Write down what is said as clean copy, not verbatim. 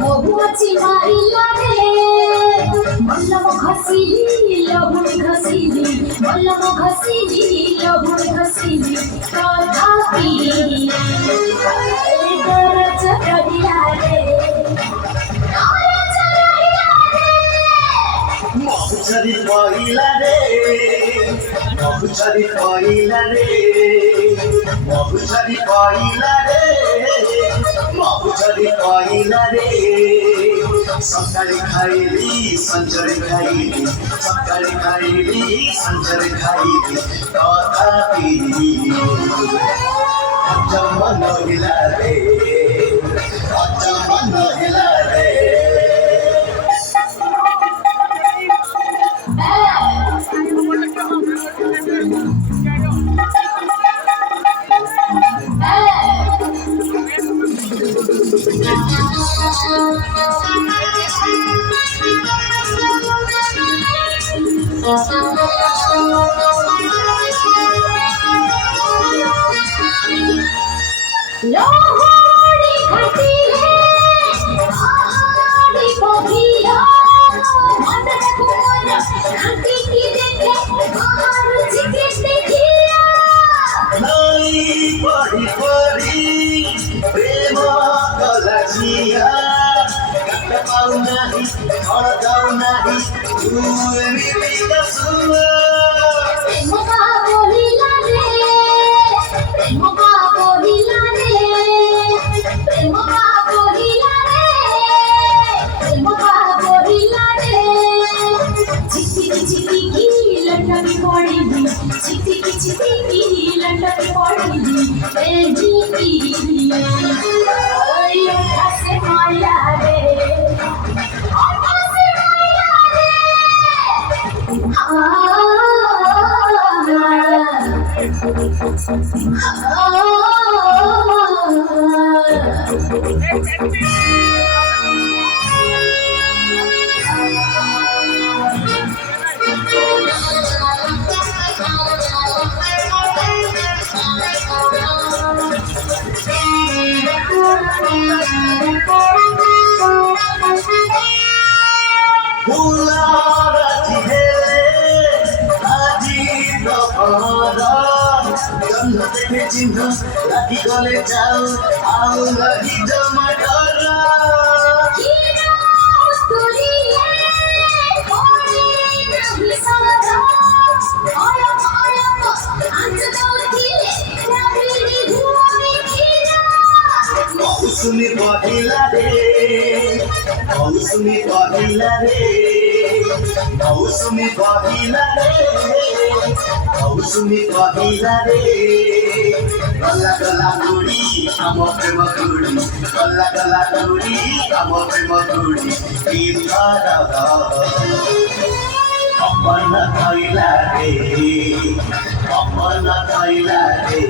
মগুয়াছি মাইলা রে বল্লভ ঘসিলি লবণ ঘসিলি বল্লভ ঘসিলি লবণ ঘসিলি তথাপি দরজ রহিলা রে মহুছারি পহিলা রে মহুছারি পহিলা রে মহুছারি পহিলা রে মহুছারি পহিলা রে সকালে খাইলি সঞ্জরে খাইলি সকালে খাইলি সঞ্জরে খাইলি তথাপি মন হিলা রে মন হিলা রে লোহড়ি ঘাটিলে আহারি বহিয়া মদন কুমার ঘাটি কি দেখে আর জিকে দেখিয়া নাই পড়ি পড়ি প্রেম কলাচিয়া কাটা পাও নাহি ফল দাও নাহি তুই মিলিত সুয়া প্রেমকা বলিলা রে প্রেমকা বলিলা রে প্রেমকা বলিলা রে প্রেমকা বলিলা রে চিঠিকি চিঠিকি লন্ডনে পড়িবি চিঠিকি চিঠিকি লন্ডনে পড়িবি এ জিবি ওই কাছে মায়া রে কাছে মায়া রে ফুলারাজি হেলে আজি প্রহরা জন্ম থেকে চিহ্ন রাতি গলে যাও আউ লাগি জমাটারা মৌসুমি পহিলা রে মৌসুমি পহিলা রে মৌসুমি পহিলা রে মৌসুমি পহিলা রে গলা গলা গুড়ি আম প্রেম গুড়ি গলা গলা গুড়ি আম প্রেম গুড়ি অপর্ণা খাইলা রে অপর্ণা খাইলা রে